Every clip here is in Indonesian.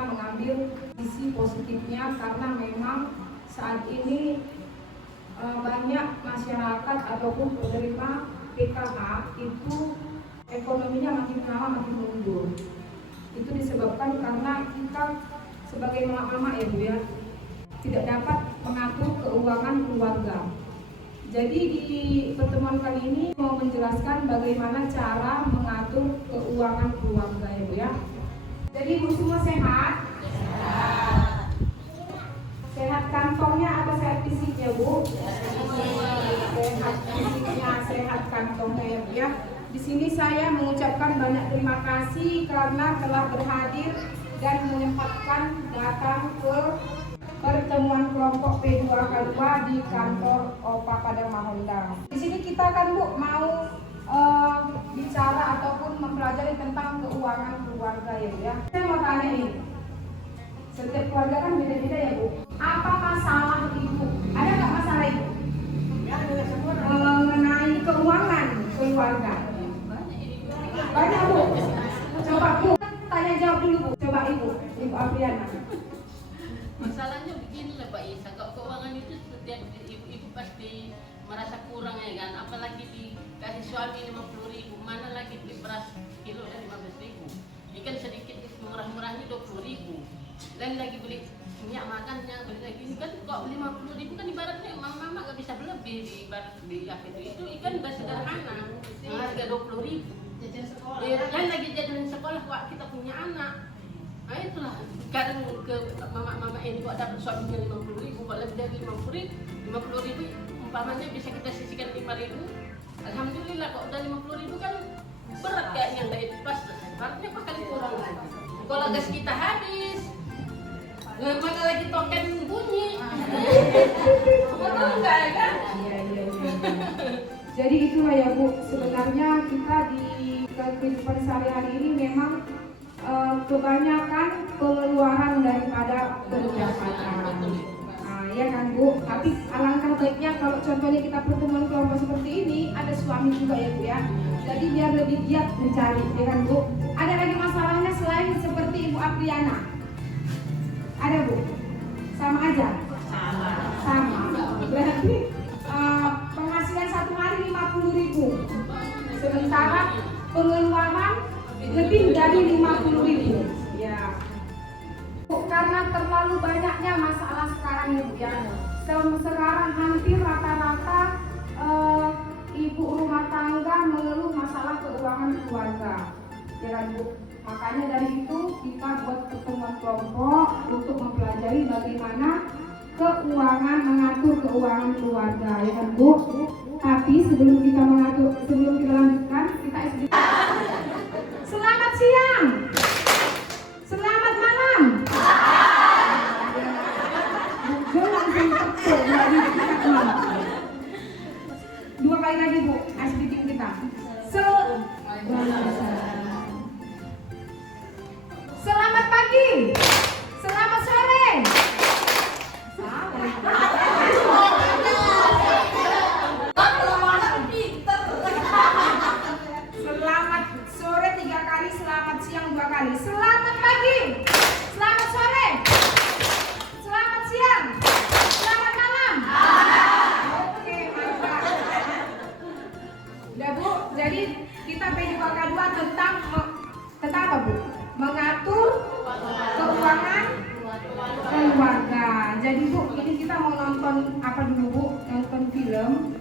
kita mengambil sisi positifnya, karena memang saat ini banyak masyarakat ataupun penerima PKH itu ekonominya makin lama makin mundur. Itu disebabkan karena kita sebagai mama-mama ya Bu ya, tidak dapat mengatur keuangan keluarga. Jadi di pertemuan kali ini mau menjelaskan bagaimana cara mengatur keuangan keluarga ya Bu ya. Jadi Bu semua sehat? Sehat. Sehat kantongnya apa sehat fisiknya Bu? Sehat fisiknya, sehat kantongnya ya Bu ya. Di sini saya mengucapkan banyak terima kasih karena telah berhadir dan menyempatkan datang ke pertemuan kelompok P2K2 di kantor OPA Padang Mahondang. Di sini kita kan Bu mau bicara ataupun mempelajari tentang keuangan keluarga ya Bu ya. Saya mau tanya ini, setiap keluarga kan beda-beda ya Bu. Apa masalah Ibu? Ada nggak masalah Ibu? Mengenai keuangan keluarga? Banyak Bu. Coba Bu, tanya jawab dulu Bu. Coba Ibu Apriana. Masalahnya begini lah Pak Isa, kalau keuangan itu setiap ibu pasti merasa kurang ya kan, apalagi dikasih suami 50.000, mana lagi beli beras kilo dan 15.000, ini kan sedikit murah-murahnya 20.000, dan lagi beli minyak makannya, beli lagi ini kan kok 50.000 kan ibaratnya mama gak bisa berlebih di ibarat beli itu ikan udah sederhana, harga 20.000. Dan lagi jajan sekolah Pak, kita punya anak. Nah itulah, kadang ke mama-mama ini kok dapat suaminya 50.000, kok lebih dari 50.000 umpamanya bisa kita sisihkan 5.000. Alhamdulillah kok udah 50.000 kan berat kayaknya, nggak itu pas, artinya bakal kurang lagi. Kalau gas kita habis, mana lagi token bunyi, betul nggak ya kan? Iya. Jadi itulah ya Bu, sebenarnya kita di kehidupan sehari-hari ini memang kebanyakan pengeluaran daripada pendapatan. Nah, ya kan Bu. Tapi alangkah baiknya kalau contohnya kita pertemuan kelompok seperti ini, ada suami juga ya Bu ya. Jadi biar lebih giat mencari, ya kan Bu. Ada lagi masalahnya selain seperti Ibu Apriana? Ada Bu? Sama aja? Sama. Berarti penghasilan satu hari 50.000. Sementara pengeluaran lebih dari 50.000 ya. Karena terlalu banyaknya masalah sekarang ya Bu ya. Sekarang hampir rata-rata ibu rumah tangga mengeluh masalah keuangan keluarga ya kan Bu. Makanya dari itu kita buat pertemuan kelompok untuk mempelajari bagaimana mengatur keuangan keluarga ya kan Bu. Tapi sebelum kita lanjutkan, kita SD. Selamat siang. Selamat malam. Dua kali lagi Bu, SBK kita. Selamat pagi. Selamat sore. Selamat sore 3 kali, selamat siang 2 kali. Selamat pagi, selamat sore, selamat siang, selamat malam. Oke, mantap. Udah Bu, jadi kita P2K2 tentang apa Bu? Mengatur keuangan keluarga. Jadi Bu, ini kita mau nonton apa dulu Bu? Nonton film.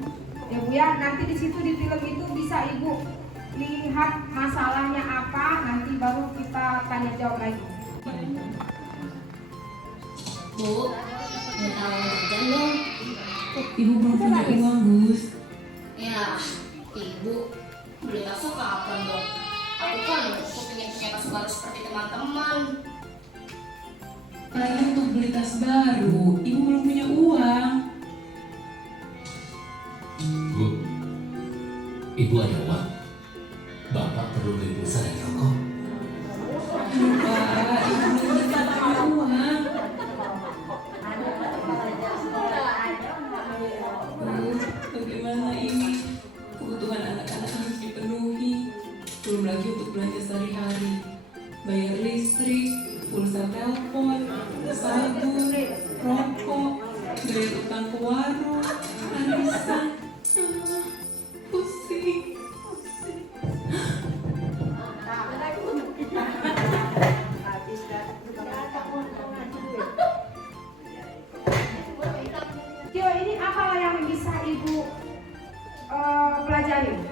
Ya Bu ya, nanti di situ di film itu bisa Ibu lihat masalahnya apa, nanti baru kita tanya jawab lagi. Bu, mau tawaran kerjaan dong. Ibu belum punya uang, Gus. Ya, Ibu beli tasnya kapan dong? Aku kan pengen punya tas baru seperti teman-teman. Tadi untuk beli tas baru, ibu belum punya uang. Bu, ibu ada uang. Bapak perlu beli pulsa dan rokok. Pak, ibu belum punya uang. Gus, bagaimana ini? Kebutuhan anak-anak harus dipenuhi. Belum lagi untuk belanja sehari-hari, bayar listrik, pulsa pulsa telepon, sabun, rokok, bayar utang ke warung, arisan. Pusing. Tio, ini apalah yang bisa Ibu pelajari?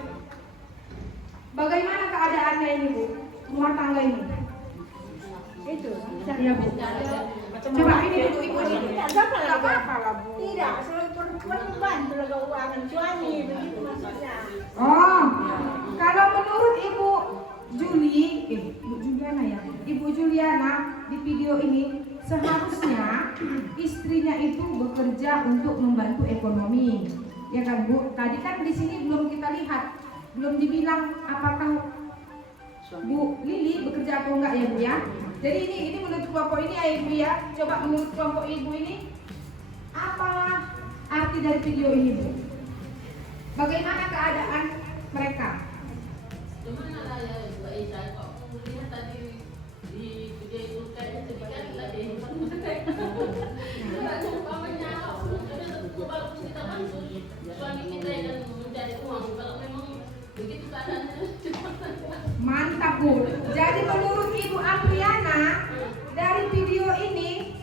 Bagaimana keadaannya ini, Bu? Rumah tangga ini? Itu, ya, Bu. Coba ini duduk Ibu ini. Tidak apa-apa lah, Bu. Tidak, selalu perempuan membantu keuangan suami, begitu maksudnya. Oh, kalau menurut Ibu Ibu Juliana ya, Ibu Juliana di video ini seharusnya istrinya itu bekerja untuk membantu ekonomi, ya kan Bu? Tadi kan di sini belum kita lihat, belum dibilang apakah Bu Lili bekerja atau enggak ya Bu ya. Jadi ini menurut kelompok ini ya Ibu ya. Coba menurut kelompok Ibu ini apa arti dari video ini Bu? Bagaimana keadaan mereka? Gimana lah ya Mbak Isa, kok lihat tadi di video itu kayaknya sedikit tadi umpamanya kalau kita bantu suami kita yang mencari uang, kalau memang begitu keadaannya. Mantap Bu. Jadi menurut Ibu Apriana dari video ini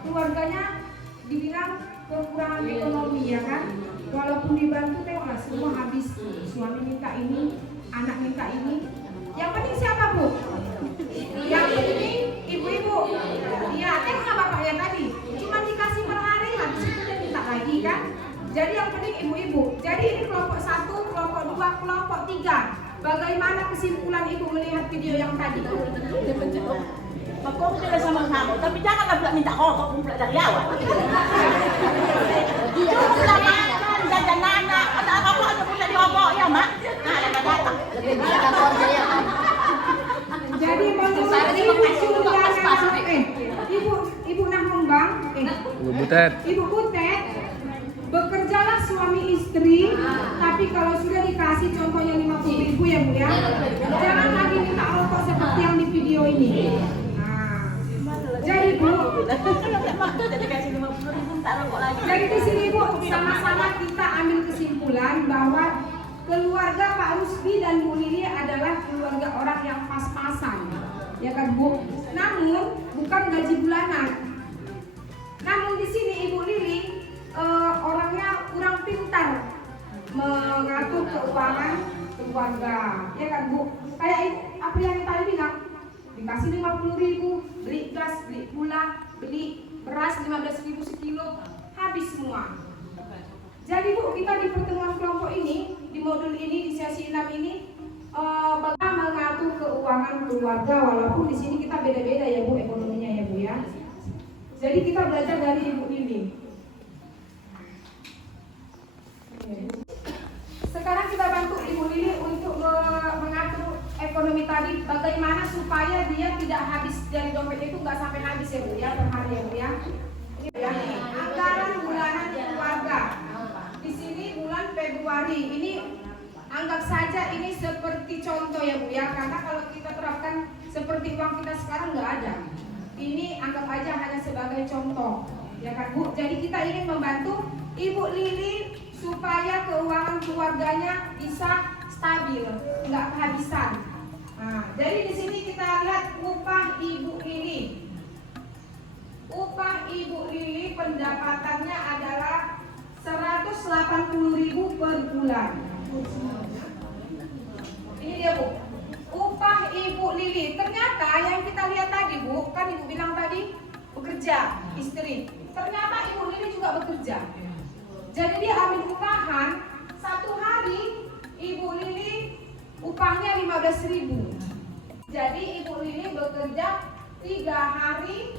keluarganya dibilang kekurangan ekonomi ya kan? Walaupun dibantu tengoklah semua habis. Suami minta ini, anak minta ini. Yang penting siapa Bu? Yang penting ibu-ibu. Iya, tengok bapaknya tadi. Cuma dikasih per hari, habis itu dia minta lagi kan? Jadi yang penting ibu-ibu. Jadi ini kelompok 1, kelompok 2, kelompok 3. Bagaimana kesimpulan Ibu melihat video yang tadi? Kok tidak sama-sama, tapi janganlah pula minta rokok pula dari awal. Jumlah makan, jajan anak, ada apa-apa ada pula di rokok ya mak? Nah, ada datang. Lebih baik kantor jaya kan. Jadi menurut Ibu Nahmumbang, Ibu Butet, bekerjalah suami istri, tapi kalau sudah dikasih contohnya 50.000 ya Bu ya, jangan lagi minta rokok seperti yang di video ini. Jadi Bu, Jadi kasih 50.000 tak rokok lagi. dari di sini Bu, sama-sama kita ambil kesimpulan bahwa keluarga Pak Rusdi dan Bu Lili adalah keluarga orang yang pas-pasan, ya kan Bu? Namun bukan gaji bulanan. Namun di sini Ibu Lili orangnya kurang pintar mengatur keuangan keluarga, ya kan Bu? Kayak apa yang tadi bilang, dikasih 50.000, beli gas, beli gula, beli beras 15.000 sekilo, habis semua. Jadi Bu, kita di pertemuan kelompok ini, di modul ini, di sesi 6 ini, bagaimana mengatur keuangan keluarga, walaupun di sini kita beda-beda ya Bu ekonominya ya Bu ya. Jadi kita belajar dari Ibu Lili. Sekarang kita bantu Ibu Lili untuk mengatur ekonomi tadi, bagaimana supaya dia tidak habis dari dompet itu, nggak sampai habis ya Bu ya, per hari ya Bu ya. Ini ya, anggaran bulanan keluarga. Di sini bulan Februari, ini anggap saja ini seperti contoh ya Bu ya, karena kalau kita terapkan seperti uang kita sekarang nggak ada. Ini anggap aja hanya sebagai contoh, ya kan Bu. Jadi kita ingin membantu Ibu Lili supaya keuangan keluarganya bisa stabil, nggak kehabisan. Nah, jadi di sini kita lihat upah Ibu Lili. Upah Ibu Lili pendapatannya adalah 180.000 per bulan. Ini dia Bu, upah Ibu Lili. Ternyata yang kita lihat tadi Bu, kan Ibu bilang tadi bekerja, istri. Ternyata Ibu Lili juga bekerja. Jadi dia ambil upahan, satu hari Ibu Lili upahnya 15.000. Jadi Ibu Lili bekerja 3 hari,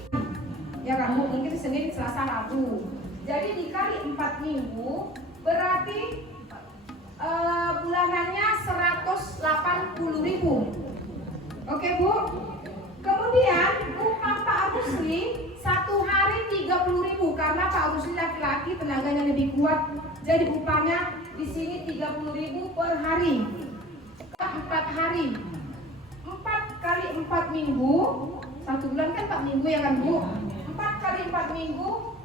ya kan Bu, mungkin Senin, Selasa, Rabu. Jadi dikali 4 minggu berarti bulanannya 180.000. Oke Bu. Kemudian upah Pak Rusli satu hari 30.000 karena Pak Rusli laki-laki tenaganya lebih kuat. Jadi upahnya di sini 30.000 per hari. 4 hari. 4 kali 4 minggu 1 bulan kan 4 minggu ya kan Bu? 4 kali 4 minggu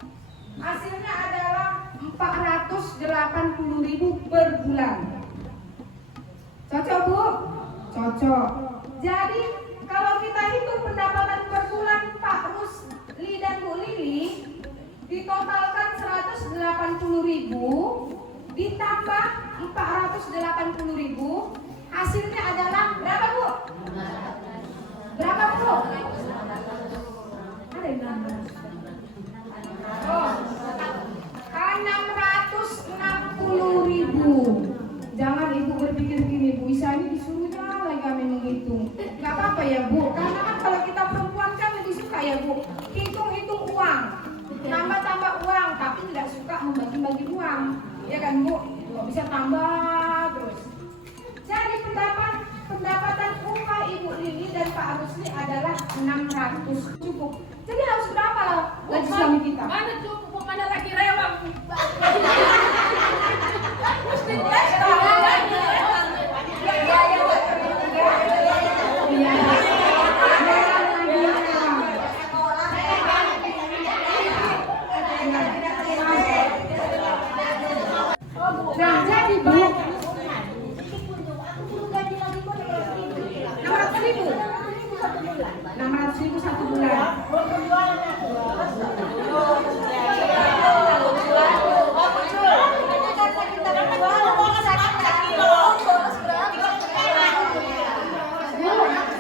hasilnya adalah 480.000 per bulan. Cocok Bu? Cocok. Jadi kalau kita hitung pendapatan per bulan Pak Rusli dan Bu Lili, ditotalkan 180.000 ditambah 480.000, hasilnya adalah berapa Bu? Berapa Bu? Ada yang nambah. Oh, 660.000. Jangan Ibu berpikir gini, Bu Isa ini disuruhnya lagi kami menghitung. Gak apa-apa ya Bu, karena kan kalau kita perempuan kan lebih suka ya Bu, hitung-hitung uang, tambah-tambah uang, tapi tidak suka membagi-bagi uang, ya kan Bu? Gak bisa tambah terus. Jadi pendapatan upah Ibu Lili dan Pak Rusli adalah 600, cukup. Jadi harus berapa lah gaji suami kita? Mana cukup, mana lagi rewang. Nah, jadi Bu, 600.000 1 bulan.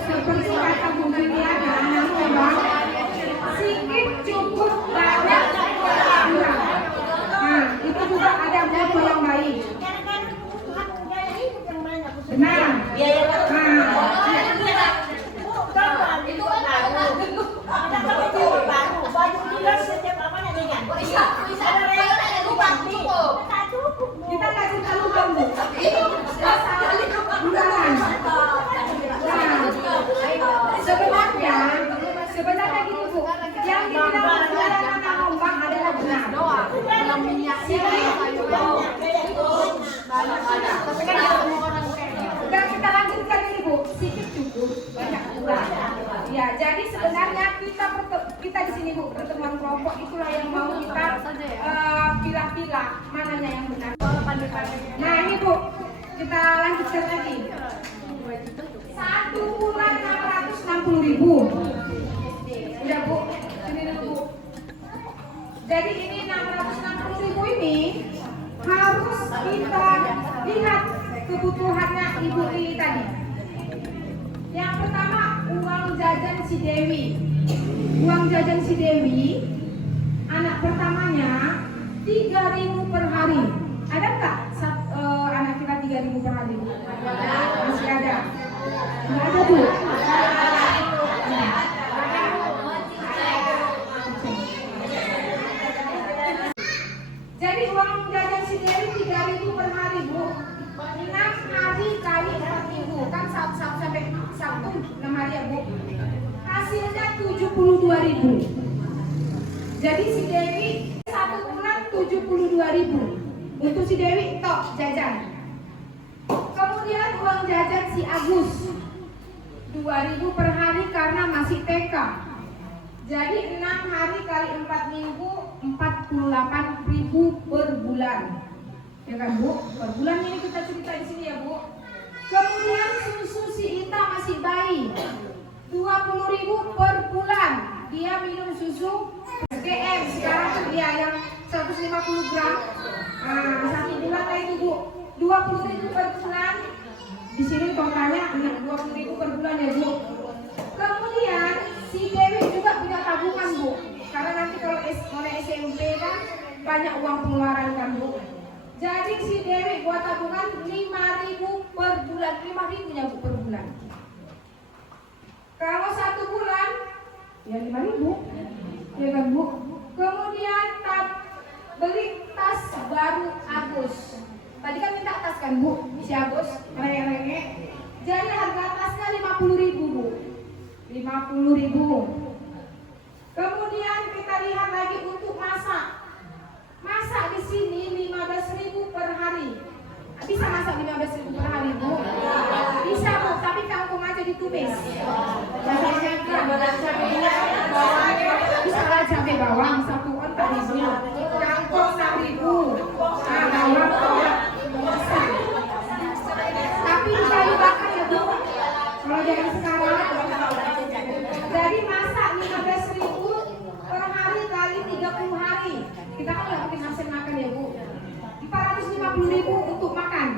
Seperti kata Bu Viviana, memang sedikit cukup banyak kurang. Nah, itu juga ada moto yang baik. Benar. Kita kasih tahu dong Bu. Bulanan. Sebenarnya gini Bu, yang dibilang bulanan ombak adalah benar. Udah kita lanjutkan ini Bu, sedikit cukup, banyak kurang. Ya, jadi sebenarnya kita di sini Bu, pertemuan kelompok itulah yang mau kita pilah-pilah mananya yang benar. Nah ini Bu, kita lanjutkan lagi. 1 bulan 660.000. Udah Bu, sini dulu Bu. Jadi ini 660.000 ini harus kita lihat kebutuhannya Ibu Lili tadi. Yang pertama, uang jajan si Dewi. Uang jajan si Dewi, anak pertamanya 3.000 per hari. Ada nggak anak kita 3.000 per hari? Masih ada. Nggak ada Bu. Jadi uang jajan si Dewi 3.000 per hari Bu. 6 hari kali 4 minggu kan sampai Sabtu 6 hari ya Bu. Hasilnya 72.000. Jadi si Dewi 1 bulan 72.000 untuk si Dewi tok jajan. Kemudian uang jajan si Agus 2.000 per hari karena masih TK. Jadi 6 hari kali 4 minggu 48.000 per bulan. Ya kan Bu? Per bulan ini kita cerita di sini ya Bu. Kemudian susu si Ita masih bayi 20.000 per bulan. Dia minum susu SDM sekarang tuh dia yang 150 gram. Nah, 1 bulan lah itu Bu. 20.000 per bulan. Di sini totalnya 20.000 per bulan ya Bu. Kemudian si Dewi juga punya tabungan Bu. Karena nanti kalau mulai SMP kan banyak uang pengeluaran kan Bu. Jadi si Dewi buat tabungan 5.000 per bulan, 5.000 ya Bu per bulan. Kalau 1 bulan ya 5.000, ya kan Bu. Kemudian beli tas baru Agus. Tadi kan minta tas kan Bu, si Agus renge-renge. Jadi harga tasnya 50.000 Bu, 50.000. Kemudian kita lihat lagi untuk masak. Masak di sini 15.000 per hari. Bisa masak 15.000 per hari Bu? Bisa Bu, tapi kangkung aja ditumis. Misalnya cabai bawang 1 on 4.000, kangkung 6.000, bawang bisa. Tapi di kayu bakar ya Bu. Kalau dari sekarang, jadi masak 15.000 per hari kali 30 hari. Kita kan nggak mungkin hasil makan ya Bu. 450.000 untuk makan.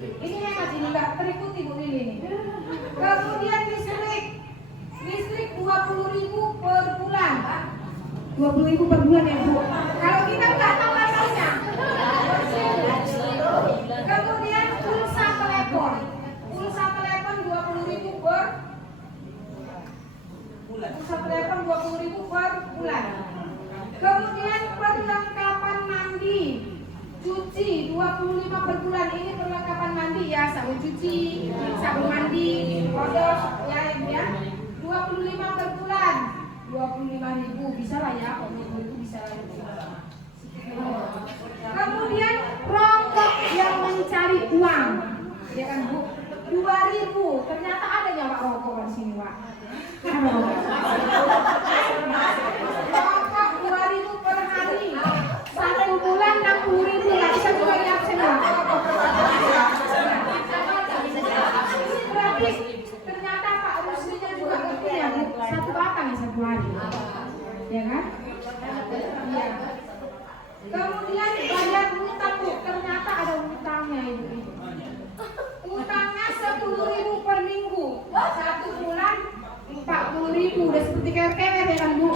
Ini hemat, ini nggak terikuti Bu Lili. Kemudian listrik 20.000 per bulan. 20.000 per bulan ya Bu. Kalau kita nggak tahu asalnya. Kemudian pulsa telepon 20.000 per bulan. Pulsa telepon 20.000 per bulan. Kemudian perlengkapan mandi, cuci 25 per bulan. Ini perlengkapan mandi ya, sabun cuci, sabun mandi, odol ya Ibu ya. 25 per bulan. 25.000 bisa lah ya, kalau 20.000 bisa lah Ibu. Kemudian rokok yang mencari uang, ya kan Bu? 2.000. Ternyata ada nggak Pak rokok di sini Pak? Rokok 2.000 per hari. 1 bulan 60.000. Nggak bisa juga di absen Pak. Berarti ternyata Pak Ruslinya juga ngerti ya Bu. 1 batang ya 1 hari. Ya kan? Iya. Kemudian bayar hutang Bu, ternyata ada hutangnya Ibu. Hutangnya 10.000 per minggu, 1 bulan 40.000, udah seperti kewer-kewer ya kan Bu?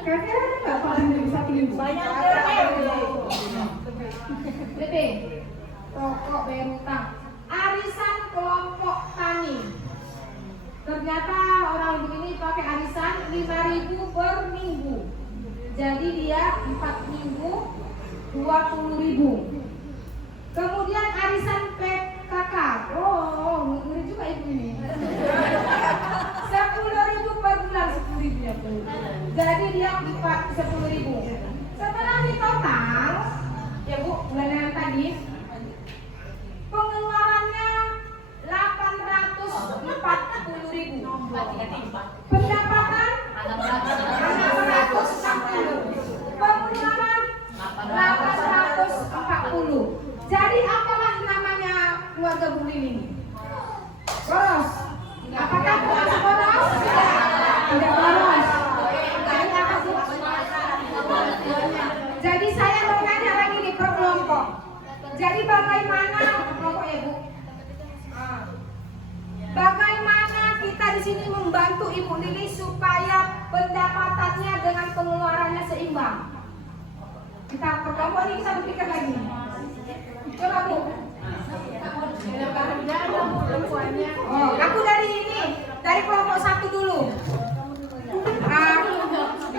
Kewer-kewer ada nggak 40.000 1 minggu? Banyak kewer-kewer. Bebe, rokok bayar hutang. Arisan kelompok tani. Ternyata orang Ibu ini pakai arisan 5.000 per minggu. Jadi dia 4 minggu 20.000. Kemudian arisan PKK. Oh, ngeri juga Ibu ini. 10.000 per bulan, 10.000 ya Bu. Jadi dia 10.000. Setelah ditotal, ya Bu, bulan yang tadi pengeluarannya 840.000. Pendapatan 660. Pengeluaran 840. Jadi apalah namanya keluarga Bu Lili ini? Boros. Apakah boros? Tidak boros. Jadi apa Bu? Jadi saya mau tanya lagi nih per kelompok. Jadi bagaimana kelompok ya Bu? Bagaimana kita di sini membantu Ibu Lili supaya pendapatannya dengan pengeluarannya seimbang? Kita per kelompok ini kita berpikir lagi. Coba Bu. Oh, aku dari ini, dari kelompok 1 dulu.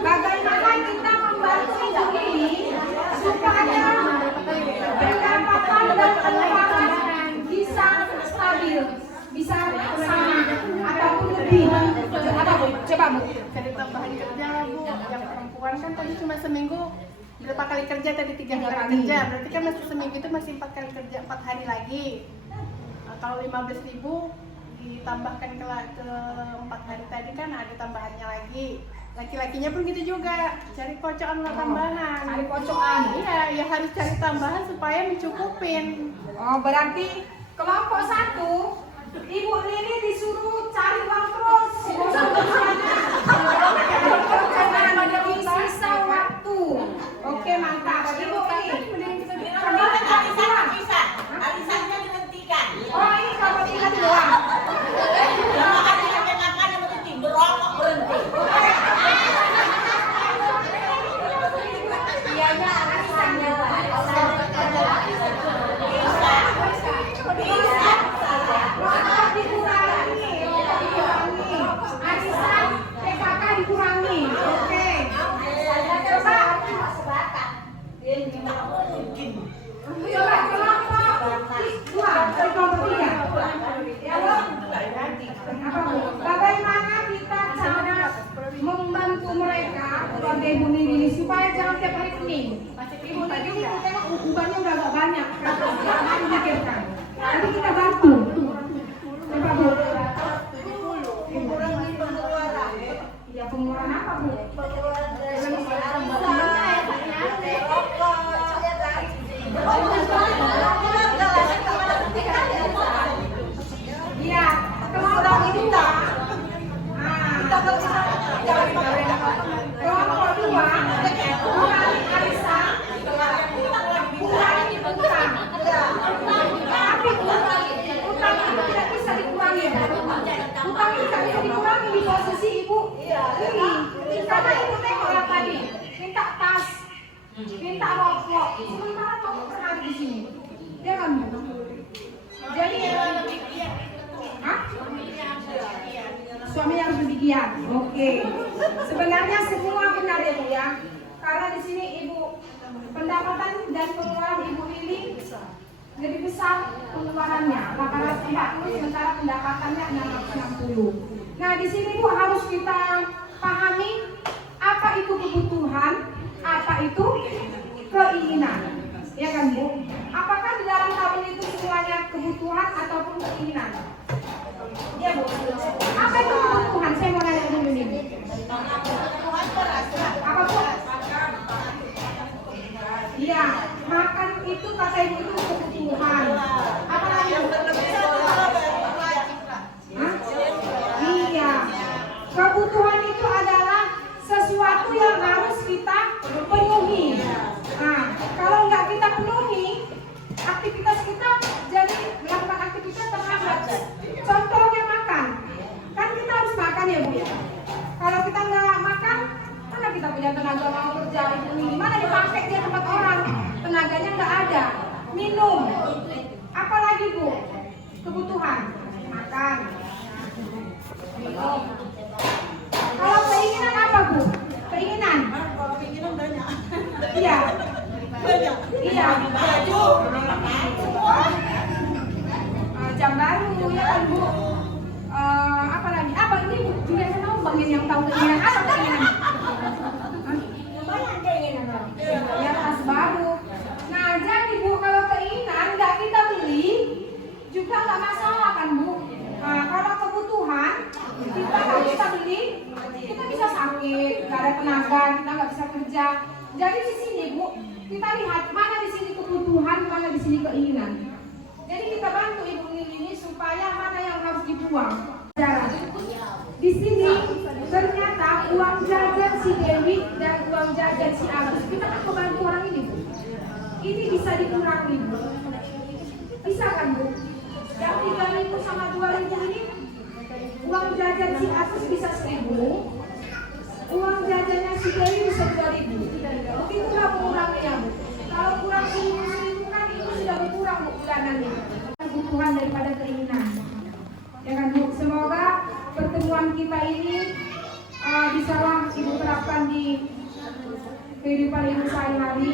Bagaimana kita membantu Ibu Lili supaya pendapatan dan pengeluaran bisa stabil, bisa sama ataupun lebih. Apa Bu? Coba Bu. Cari tambahan kerja Bu. Yang perempuan kan tadi cuma seminggu berapa kali kerja tadi 3 kali kerja. Berarti kan masih seminggu itu masih 4 kali kerja 4 hari lagi. Kalau 15.000 ditambahkan ke 4 hari tadi kan ada tambahannya lagi. Laki-lakinya pun gitu juga, cari kocokan tambahan. Cari kocokan. Iya, ya harus cari tambahan supaya mencukupin. Oh, berarti kelompok 1 Ibu Lili disuruh cari uang terus. Jangan ada sisa waktu. Oke, mantap. Ibu ini. Arisannya dihentikan. Oh, ini kelompok 3 doang. Berokok berhenti. Ianya arisannya. Rokok dikurangi. Arisan PKK dikurangi. Oke. Coba. Coba kelompok 2 dari kelompok 3. Ya Bu. Bagaimana kita cara membantu mereka keluarga Ibu Lili ini supaya jangan tiap hari pening. Ibu Lili ini tengok ubannya udah agak banyak. Jangan memikirkan. Nanti kita bantu. Coba Bu. Bu? Iya, kalau orang dua, kalau orang dua, kurangi arisan, kurangi utang. Tapi utang itu tidak bisa dikurangi. Utang itu tidak bisa dikurangi di posisi ibu ini. Karena ibu tengoklah tadi, minta tas, minta rokok, sementara rokok pernah ada di sini. Dia kan? Jadi, hah? Suami harus demikian. Oke. Sebenarnya semua benar ya Bu ya. Karena di sini ibu pendapatan dan pengeluaran ibu Lili lebih besar pengeluarannya 840 sementara pendapatannya 660. Nah di sini Bu harus kita pahami apa itu kebutuhan, apa itu keinginan, ya kan Bu? Apakah di dalam tabel itu semuanya kebutuhan ataupun keinginan? Ya Bu. Apa itu kebutuhan? Saya mau nanya dulu nih. Apa Bu? Iya, makan itu kata ibu itu kebutuhan. Apa lagi? Hah? Iya. Kebutuhan itu adalah sesuatu yang harus kita penuhi. Nah, kalau nggak kita penuhi, aktivitas kita jadi melakukan aktivitas terhambat. Contohnya makan, kan kita harus makan ya Bu ya. Kalau kita nggak makan, mana kita punya tenaga mau kerja ini? Mana dipakai dia tempat orang? Tenaganya nggak ada. Minum, apalagi Bu? Kebutuhan, makan, minum. Kalau keinginan apa Bu? Keinginan? Iya. Iya. Jam baru ya kan Bu. Apa lagi? Apa ini juga saya mau bangin yang tahu keinginan apa keinginan? Ya tas baru. Nah jadi Bu kalau keinginan nggak kita beli juga nggak masalah kan Bu. Nah kalau kebutuhan kita nggak bisa beli, kita bisa sakit, nggak ada tenaga, kita nggak bisa kerja. Jadi di sini Bu kita lihat mana di sini kebutuhan, mana di sini keinginan. Jadi kita bantu Ibu Lili ini supaya mana yang harus dibuang. Di sini ternyata uang jajan si Dewi dan uang jajan si Agus kita kan membantu orang ini Bu. Ini bisa dikurangi Bu. Bisa kan Bu? Yang 3.000 sama 2.000 ini uang jajan si Agus bisa 1.000, uang jajannya si Dewi bisa 2.000. Begitulah pengurangannya Bu. Kalau kurang 1.000 kan itu sudah berkurang Bu bulanannya. Kebutuhan daripada keinginan. Ya kan Bu? Semoga pertemuan kita ini bisalah Ibu terapkan di kehidupan Ibu sehari-hari.